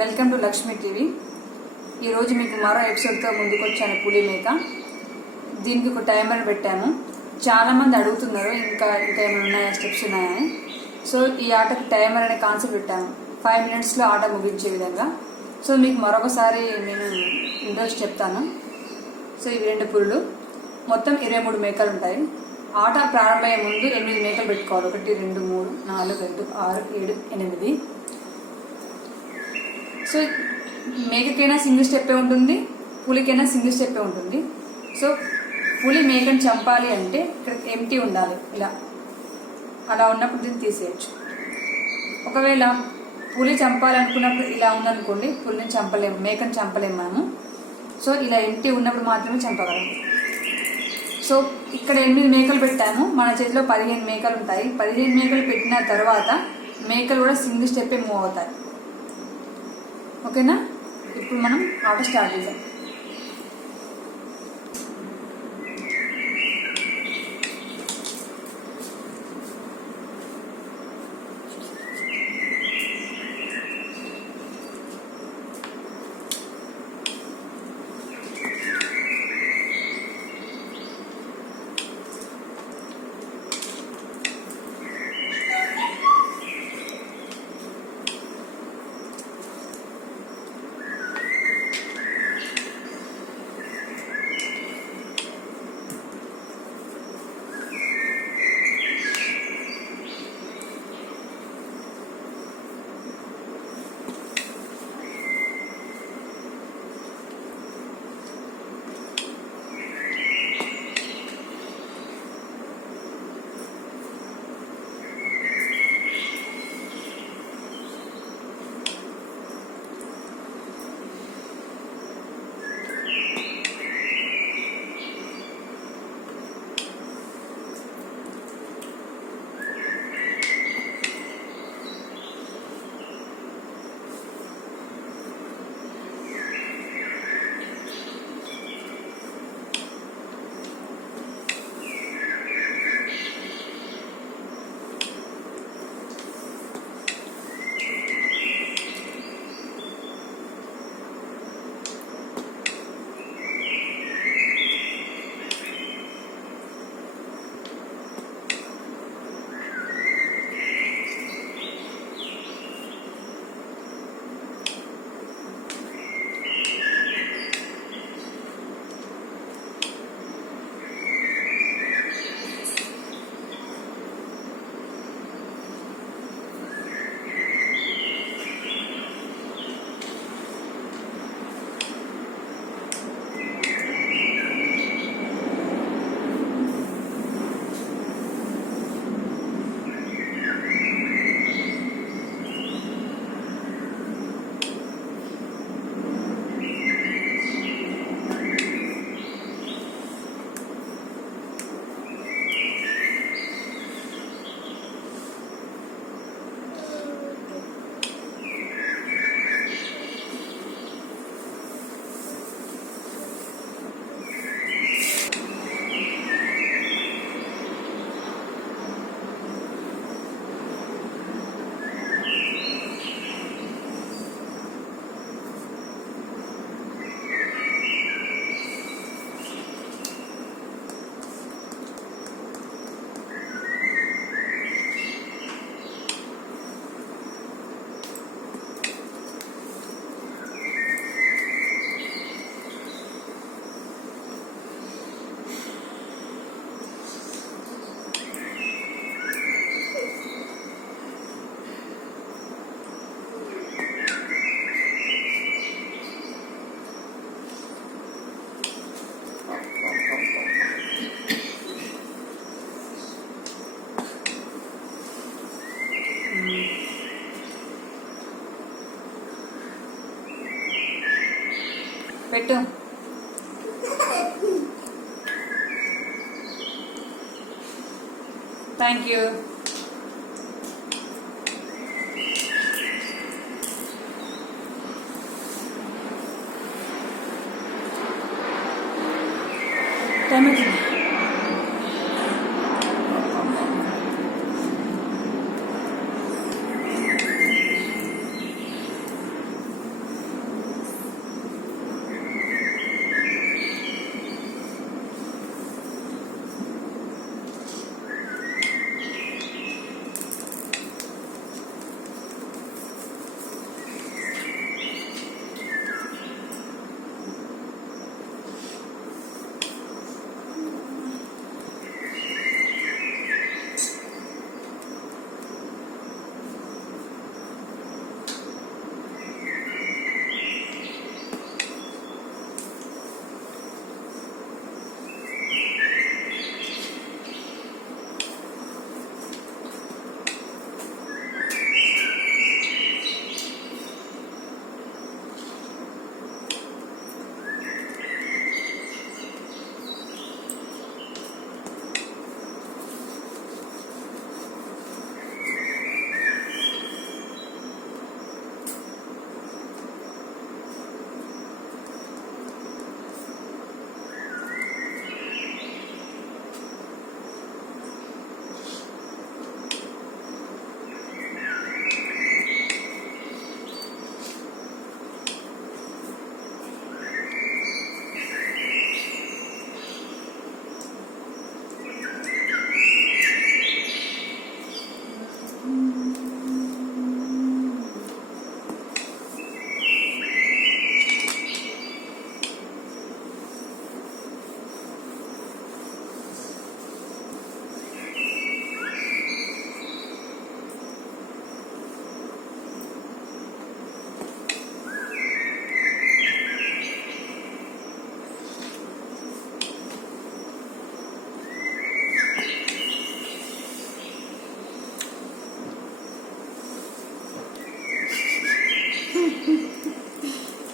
Welcome to Lakshmi TV. ఈరోజు మీకు మరో ఎపిసోడ్తో ముందుకు వచ్చాను, పులి మేక. దీనికి ఒక టైమర్ పెట్టాము. చాలామంది అడుగుతున్నారు ఇంకా ఏమైనా ఉన్నాయా, స్టెప్స్ ఉన్నాయని. సో ఈ ఆటకి టైమర్ అనే కాన్సెప్ట్ పెట్టాము, 5 minutesలో ఆట ముగించే విధంగా. సో మీకు మరొకసారి నేను ఇంట్రెస్ట్ చెప్తాను. సో ఇవి 2 పులులు, మొత్తం 23 మేకలు ఉంటాయి. ఆట ప్రారంభమయ్యే ముందు 8 మేకలు పెట్టుకోవాలి. 1 2 3 4 5 6 7 8. సో మేకకైనా సింగిల్ స్టెప్పే ఉంటుంది, పులికైనా సింగిల్ స్టెప్పే ఉంటుంది. సో పులి మేకను చంపాలి అంటే ఇక్కడ ఎంటీ ఉండాలి, ఇలా అలా ఉన్నప్పుడు దీన్ని తీసేయచ్చు. ఒకవేళ పులి చంపాలనుకున్నప్పుడు ఇలా ఉందనుకోండి, పులిని చంపలేము, మేకను చంపలేము మనము. సో ఇలా ఎంటీ ఉన్నప్పుడు మాత్రమే చంపగలము. సో ఇక్కడ 8 మేకలు పెట్టాము, మన చేతిలో 15 మేకలు ఉంటాయి. 15 మేకలు పెట్టిన తర్వాత మేకలు కూడా సింగిల్ స్టెప్పే మూవ్ అవుతాయి. ఓకేనా? ఇప్పుడు మనం ఆట స్టార్ట్ చేద్దాం. పెట్టు. Thank you. టైం వచ్చింది.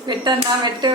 పెట్టన్నా పెట్టు.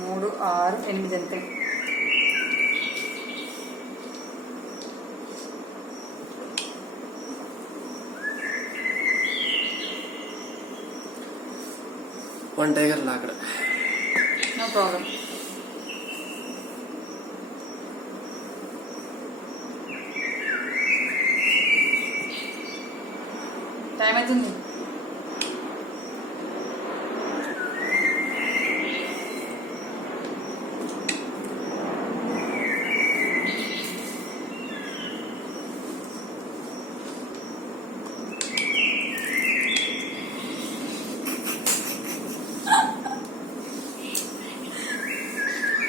మూడు, 6, 8 అంతే. వన్ టైగర్ లాక్కడ. No problem. టైం అవుతుంది.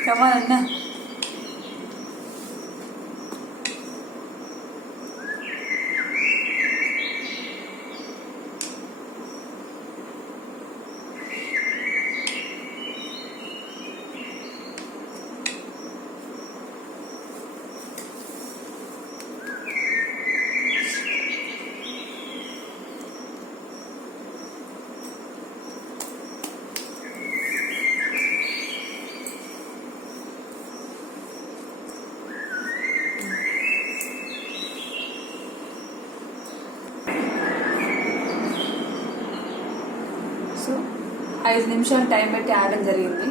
కమాన్ అన్న. సో 5 నిమిషాలు టైం పెట్టి ఆడడం జరిగింది.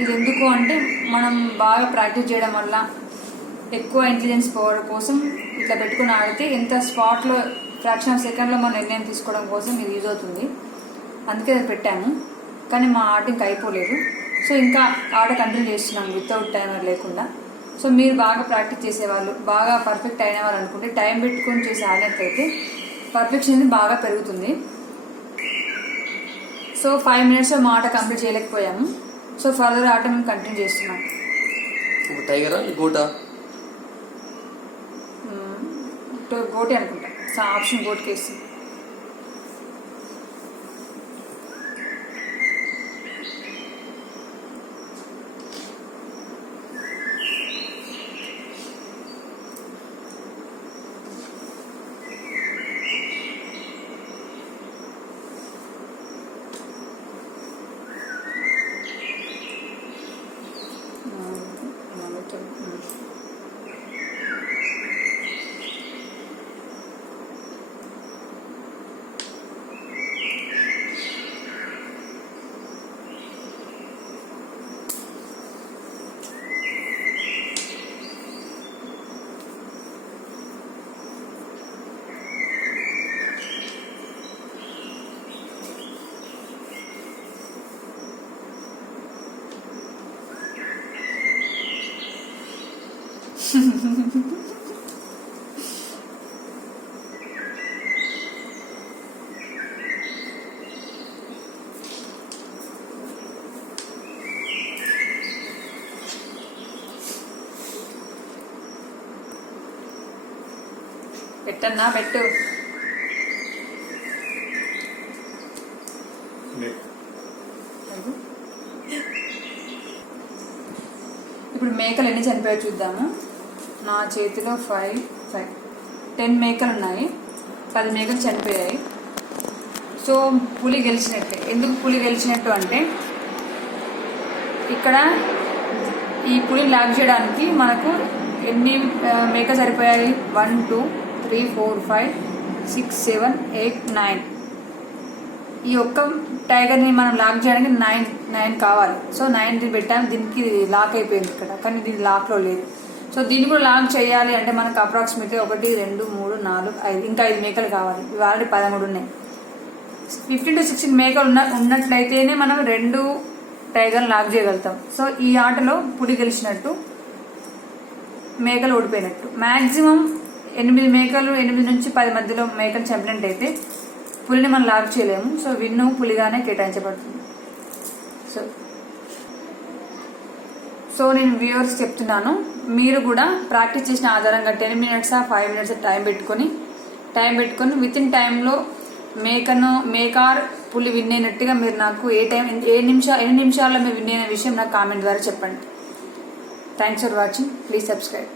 ఇది ఎందుకు అంటే మనం బాగా ప్రాక్టీస్ చేయడం వల్ల ఎక్కువ ఇంటెలిజెన్స్ పవర్ కోసం ఇట్లా పెట్టుకుని ఆడితే ఎంత స్పాట్లో ఫ్రాక్షన్ ఆఫ్ సెకండ్లో మనం నిర్ణయం తీసుకోవడం కోసం ఇది యూజ్ అవుతుంది. అందుకే అది పెట్టాము. కానీ మా ఆట ఇంకా అయిపోలేదు. సో ఇంకా ఆట కంటిన్యూ చేస్తున్నాం వితౌట్ టైమర్ లేకుండా. సో మీరు బాగా ప్రాక్టీస్ చేసేవాళ్ళు, బాగా పర్ఫెక్ట్ అయిన వాళ్ళు అనుకుంటే టైం పెట్టుకొని చేసి ఆడినట్లయితే పర్ఫెక్షన్ అనేది బాగా పెరుగుతుంది. సో 5 మినిట్స్లో మా ఆట కంప్లీట్ చేయలేకపోయాము. సో ఫర్దర్ ఆట మేము కంటిన్యూ చేస్తున్నాం. టైగరా గోటా? గోటే అనుకుంటా. సో ఆప్షన్ గోట్కి వేస్తుంది. పెట్టన్నా పెట్టు. ఇప్పుడు మేకలు ఎన్ని చనిపోయాయో చూద్దాము. నా చేతిలో 10 మేకలు ఉన్నాయి. 10 మేకలు చనిపోయాయి. సో పులి గెలిచినట్టే. ఎందుకు పులి గెలిచినట్టు అంటే ఇక్కడ ఈ పులి లాక్ చేయడానికి మనకు ఎన్ని మేక సరిపోయాయి? 1 2 3 4 5 6 7 8 9. ఈ ఒక్క టైగర్ని మనం లాక్ చేయడానికి 9 కావాలి. సో 9 పెట్టాము. దీనికి లాక్ అయిపోయింది ఇక్కడ, కానీ దీని లాక్లో లేదు. సో దీన్ని కూడా లాక్ చేయాలి అంటే మనకు అప్రాక్సిమేట్గా 1 2 3 4 5 ఇంకా 5 మేకలు కావాలి. ఇవి ఆల్రెడీ 13 ఉన్నాయి. 15 to 16 మేకలు ఉన్నట్లయితేనే మనం 2 టైగర్ లాక్ చేయగలుగుతాం. సో ఈ ఆటలో పులి గెలిచినట్టు. మేకలు ఓడిపోయినట్టు. మ్యాక్సిమం 8 మేకలు, 8 నుంచి 10 మధ్యలో మేకలు చంపినట్టయితే పులిని మనం లాక్ చేయలేము. సో విన్ను పులిగానే కేటాయించబడుతుంది. సో నేను వ్యూవర్స్ చెప్తున్నాను, మీరు కూడా ప్రాక్టీస్ చేసిన ఆధారంగా 10 మినిట్స్ 5 మినిట్స్ టైం పెట్టుకొని విత్ ఇన్ టైంలో మేకార్ పులి విన్ అయినట్టుగా మీరు నాకు ఎన్ని నిమిషాల్లో మీరు విన్ అయిన విషయం నాకు కామెంట్ ద్వారా చెప్పండి. Thanks for watching. Please subscribe.